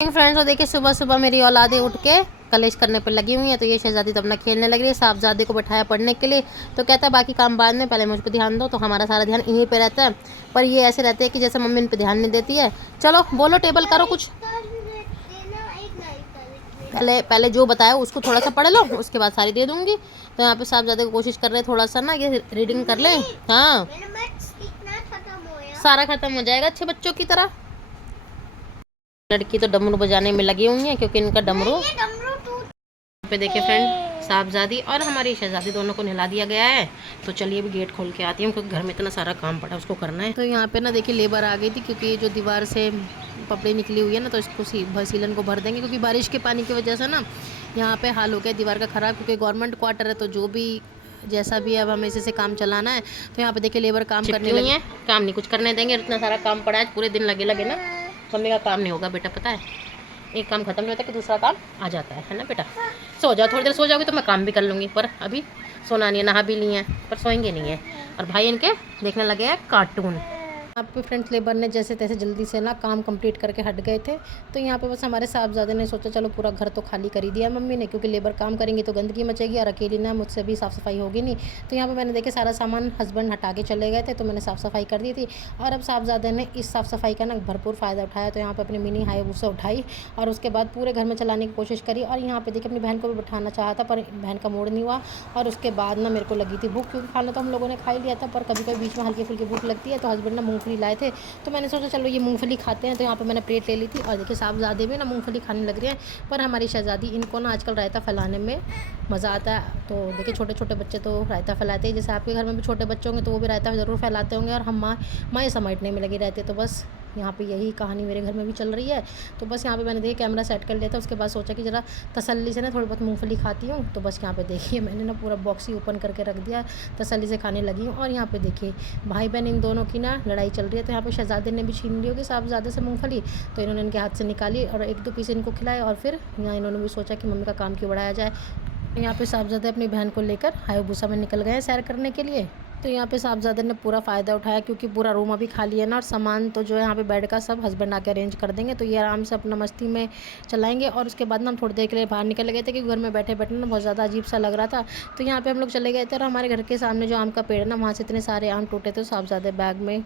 Friends, तो देखिए सुबह सुबह मेरी औलादें उठ के कलेश करने पर लगी हुई है। तो ये शहजादी तो अपना खेलने लग रही है। साहबजादे को बैठाया पढ़ने के लिए, तो कहता है बाकी काम बाद में, पहले मुझ पर ध्यान दो। तो हमारा सारा ध्यान इन्हीं पे रहता है, पर ये ऐसे रहते हैं कि जैसे मम्मी इन पे ध्यान नहीं देती है। चलो बोलो, टेबल करो कुछ। पहले जो बताया उसको थोड़ा सा पढ़ लो, उसके बाद सारी दे दूंगी। तो यहाँ पे साहबजादे को कोशिश कर रहे हैं थोड़ा सा ना ये रीडिंग कर ले। हाँ, सारा खत्म हो जाएगा अच्छे बच्चों की तरह। लड़की तो डमरू बजाने में लगी हुई है, क्योंकि इनका डमरू पे देखिए फ्रेंड, साहबजादी और हमारी शहजादी दोनों को नहला दिया गया है। तो चलिए भी गेट खोल के आती हूँ, क्योंकि घर में इतना सारा काम पड़ा है, उसको करना है। तो यहाँ पे ना देखिए लेबर आ गई थी, क्योंकि जो दीवार से पपड़ी निकली हुई है ना, तो इसको सीलन को भर देंगे, क्योंकि बारिश के पानी की वजह से ना यहाँ पे हाल हो गया दीवार का ख़राब। क्योंकि गवर्नमेंट क्वार्टर है, तो जो भी जैसा भी है अब हमें इसी से काम चलाना है। तो यहाँ पे देखिए लेबर काम करने लगी है। काम नहीं कुछ करने देंगे, इतना सारा काम पड़ा है, पूरे दिन लगे लगे ना मम्मी का काम नहीं होगा बेटा, पता है। एक काम खत्म नहीं होता कि दूसरा काम आ जाता है ना बेटा। सो जाओ, थोड़ी देर सो जाओगे तो मैं काम भी कर लूँगी, पर अभी सोना नहीं है, नहा भी नहीं है, पर सोएंगे नहीं है। और भाई इनके देखने लगे हैं कार्टून। यहाँ पे फ्रेंड्स लेबर ने जैसे तैसे जल्दी से ना काम कंप्लीट करके हट गए थे। तो यहाँ पे बस हमारे साहबजादे ने सोचा चलो पूरा घर तो खाली कर ही दिया मम्मी ने, क्योंकि लेबर काम करेंगी तो गंदगी मचेगी, और अकेली ना मुझसे भी साफ़ सफाई होगी नहीं। तो यहाँ पे मैंने देखे सारा सामान हस्बैंड हटा के चले गए थे, तो मैंने साफ़ सफाई कर दी थी। और अब साहबजादे ने इस साफ़ सफाई का ना भरपूर फ़ायदा उठाया। तो यहाँ पर अपनी मिनी हायाबुसा उठाई और उसके बाद पूरे घर में चलाने की कोशिश करी। और यहाँ पे देखिए अपनी बहन को भी बैठाना चाहा था, पर बहन का मूड नहीं हुआ। और उसके बाद ना मेरे को लगी थी भूख, क्योंकि खाना तो हम लोगों ने खा ही लिया था, पर कभी कभी बीच में हल्की फुल्की भूख लगती है। तो हस्बैंड ने मूँगफली लाए थे, तो मैंने सोचा चलो ये मूंगफली खाते हैं। तो यहाँ पे मैंने प्लेट ले ली थी, और देखिए साहबजादे भी ना मूंगफली खाने लग रहे हैं। पर हमारी शहजादी, इनको ना आजकल रायता फैलाने में मज़ा आता है। तो देखिए छोटे छोटे बच्चे तो रायता फैलाते हैं, जैसे आपके घर में भी छोटे बच्चे होंगे तो वो भी रायता ज़रूर फैलाते होंगे, और हम माँ समेटने में लगे रहते। तो बस यहाँ पे यही कहानी मेरे घर में भी चल रही है। तो बस यहाँ पे मैंने देखिए कैमरा सेट कर लिया था, उसके बाद सोचा कि ज़रा तसल्ली से ना थोड़ी बहुत मूंगफली खाती हूँ। तो बस यहाँ पे देखिए मैंने ना पूरा बॉक्स ही ओपन करके रख दिया, तसल्ली से खाने लगी हूँ। और यहाँ पे देखिए भाई बहन इन दोनों की ना लड़ाई चल रही है। तो यहाँ पे शहजादे ने भी छीन ली होगी साहबजादे से मूंगफली, तो इन्होंने इनके हाथ से निकाली और एक दो पीस इनको खिलाए। और फिर यहाँ इन्होंने भी सोचा कि मम्मी का काम क्यों बढ़ाया जाए। यहाँ पे साहबजादे अपनी बहन को लेकर हायाबुसा में निकल गए हैं सैर करने के लिए। तो यहाँ पे साहबजादे ने पूरा फ़ायदा उठाया, क्योंकि पूरा रूम अभी खाली है ना, और सामान तो जो है यहाँ पे बेड का सब हस्बैंड आके अरेंज कर देंगे। तो ये आराम से अपना मस्ती में चलाएंगे। और उसके बाद ना हम थोड़ी देर के लिए बाहर निकल गए थे, क्योंकि घर में बैठे बैठे ना बहुत ज़्यादा अजीब सा लग रहा था। तो यहाँ पे हम लोग चले गए थे, और हमारे घर के सामने जो आम का पेड़ है ना, वहाँ से इतने सारे आम टूटे थे। साहबजादे बैग में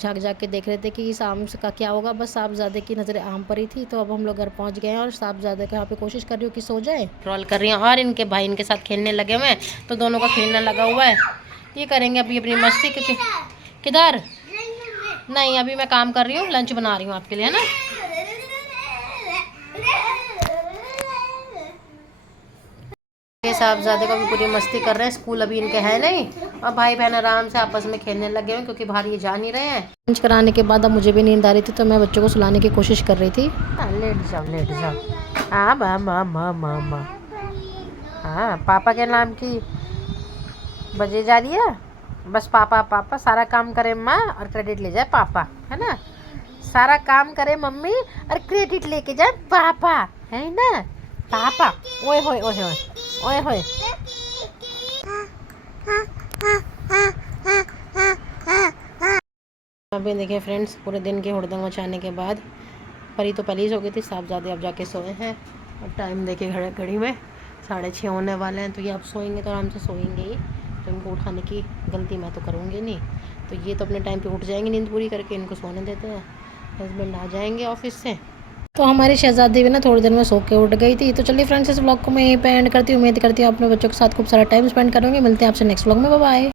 झाँक झाँक के देख रहे थे कि इस आम का क्या होगा। बस साहबजादे की नज़रें आम पर ही थी। तो अब हम लोग घर पहुँच गए हैं, और साहबजादे के यहाँ पे कोशिश कर रही हूँ कि सो जाए, ट्रॉल कर रही हैं, और इनके भाई इनके साथ खेलने लगे हुए हैं। तो दोनों का खेलना लगा हुआ है, ये करेंगे अभी अपनी मस्ती। क्योंकि किधर नहीं, अभी मैं काम कर रही हूँ, लंच बना रही हूँ आपके लिए, है ना। साहबजादे को भी पूरी मस्ती कर रहे हैं, स्कूल अभी इनके है नहीं, और भाई बहन आराम से आपस में खेलने लगे हैं, क्योंकि बाहर ये जा नहीं रहे हैं। लंच कराने के बाद अब मुझे भी नींद आ रही थी, तो मैं बच्चों को सुलाने की कोशिश कर रही थी। लेट जाओ लेट जाओ। हाँ माँ हाँ, पापा के नाम की बजे जा रही है। बस पापा पापा, सारा काम करे माँ और क्रेडिट ले जाए पापा, है ना। सारा काम करे मम्मी और क्रेडिट लेके जाए पापा, है ना। पापा ओए होए ओए होए ओए होए। अभी देखिए फ्रेंड्स, पूरे दिन के हुड़दंग मचाने के बाद परी तो पहले ही सो गई थी, साहबजादे अब जाके सोए हैं। और टाइम देखिए घड़ी में 6:30 होने वाले हैं। तो ये अब सोएंगे तो आराम से सोएंगे ही, तो इनको उठाने की गलती मैं तो करूँगी नहीं। तो ये तो अपने टाइम पे उठ जाएंगे नींद पूरी करके, इनको सोने देते हैं। हस्बैंड आ जाएंगे ऑफिस से। तो हमारी शहजादी भी ना थोड़ी देर में सो के उठ गई थी। तो चलिए फ्रेंड्स, इस व्लॉग को मैं यहीं पे एंड करती हूँ। उम्मीद करती हूँ अपने बच्चों के साथ खूब सारा टाइम स्पेंड करूँगी। मिलते हैं आपसे नेक्स्ट व्लॉग में, बाय बाय।